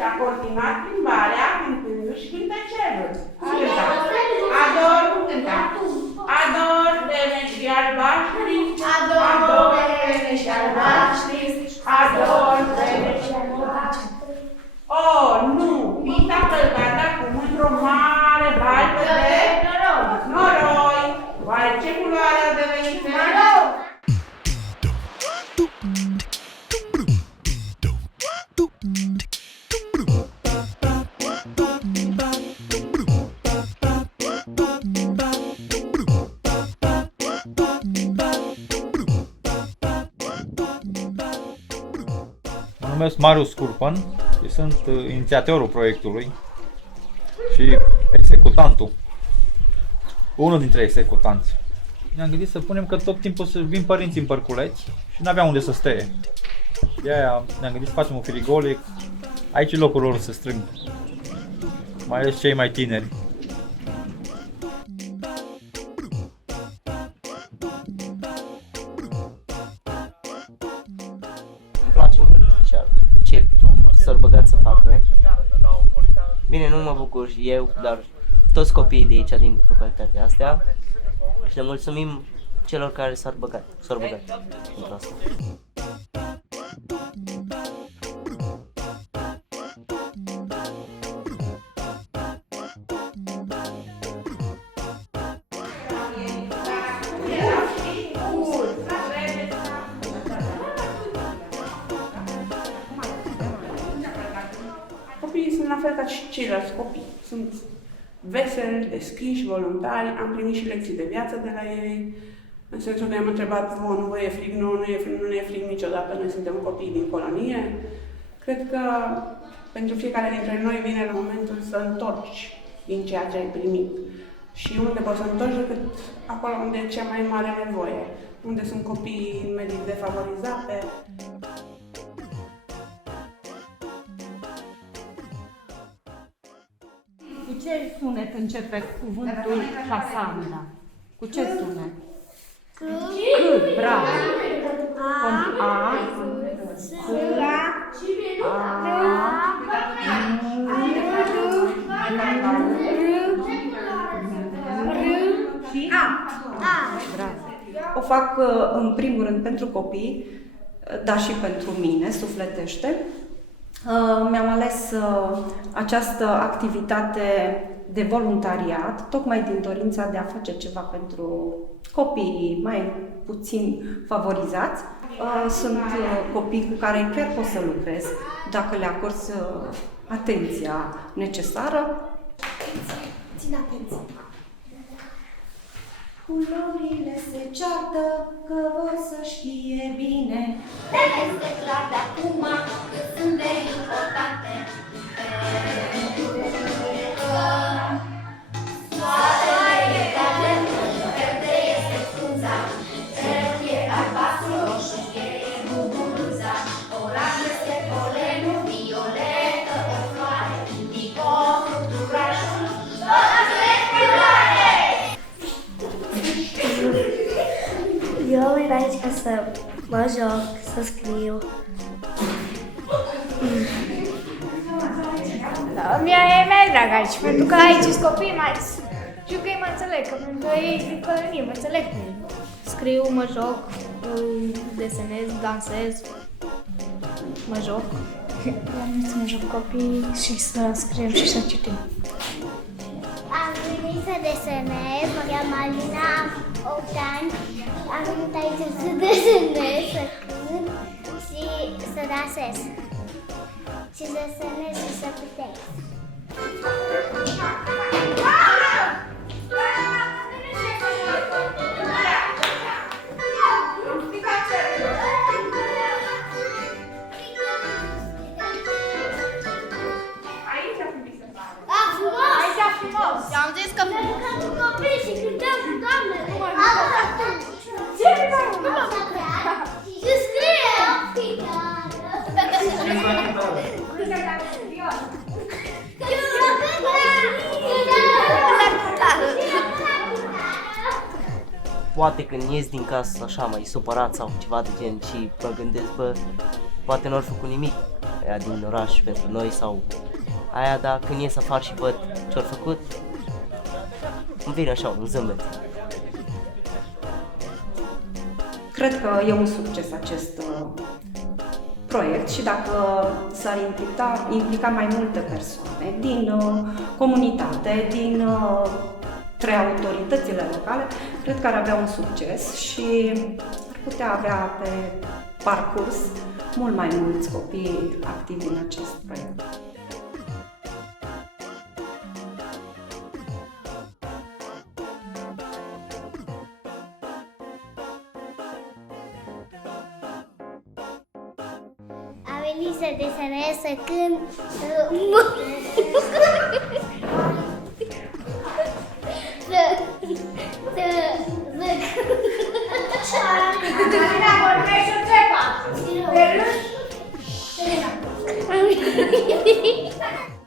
Și-a continuat plimbarea cântându-și cântecelul. Ador, nu cânta. Ador de neși albaștri, ador de neși albaștri, ador de neși albaștri. Oh, nu! Pita călcata cu într-o mare baltă de noroi. Oare ce culoare a devenit? Mă numesc Marius Curpan și sunt inițiatorul proiectului și executantul, unul dintre executanți. Ne-am gândit să punem că tot timpul să vin părinții în părculeți și nu aveam unde să stea. De aia ne-am gândit să facem un frigolic, aici e locul lor să strâng, mai ales cei mai tineri. Îmi place mult ce s-au băgat să facă. Bine, nu mă bucur și eu, dar toți copiii de aici, din localitatea astea, și le mulțumim celor care s-au băgat pentru asta. Copiii sunt la fel ca și ceilalți copii. Sunt veseli, deschiși, voluntari, am primit și lecții de viață de la ei, în sensul că i-am întrebat, nu vă e frig, nu ne e frig niciodată, noi suntem copii din colonie. Cred că pentru fiecare dintre noi vine momentul să întorci din ceea ce ai primit. Și unde poți să întorci decât acolo unde e cea mai mare nevoie, unde sunt copiii în medii defavorizate. Cu ce sunet începe cuvântul Cassandra? Cu ce sunet? C, bravo. Con A, S, și A. Bravo. O fac în primul rând pentru copii, dar și pentru mine, sufletește. Mi-am ales această activitate de voluntariat, tocmai din dorința de a face ceva pentru copiii mai puțin favorizați. Sunt copii cu care chiar pot să lucrez dacă le acorzi atenția necesară. Ține atenție! Culorile se ceartă că vor să știe bine. Este clar de acum că sunt de importante. Soarele e galben, verde este frunza, cerul e albastru, roșie e buburuza, oranj este polenul, violetă o floare, indigo fructurașul, toate culoare! Eu vin aici ca să mă joc, să scriu. Mie e mai drag aici, pentru că aici sunt copii mai... Știu că ei mă înțeleg, că pentru că ei din colonie mă înțeleg cu ei. Scriu, mă joc, desenez, dansez, mă joc. Am venit să mă joc copii și să scriem și să citim. Am venit să desenez, mă cheamă Alina, am 8 ani. Am venit aici să desenez, să cânt și să dansez. Și să desenez și să cântez. I-am zis că... Cântăm copii și cântăm cu doamnele. Ce? Și scrie! Poate când ies din casă așa mai supărat sau ceva de gen și mă gândesc, bă, poate n-au făcut nimic. aia din oraș pentru noi sau aia, dar când ies afară și văd ce-au făcut, îmi vine așa un zâmbet. Cred că e un succes acest proiect și dacă s-ar implica mai multe persoane din comunitate, din autoritățile locale, cred că ar avea un succes și ar putea avea pe parcurs mult mai mulți copii activi în acest proiect. A venit să desenez, să cânt, Marina, vorbește ce faci? De râs? să...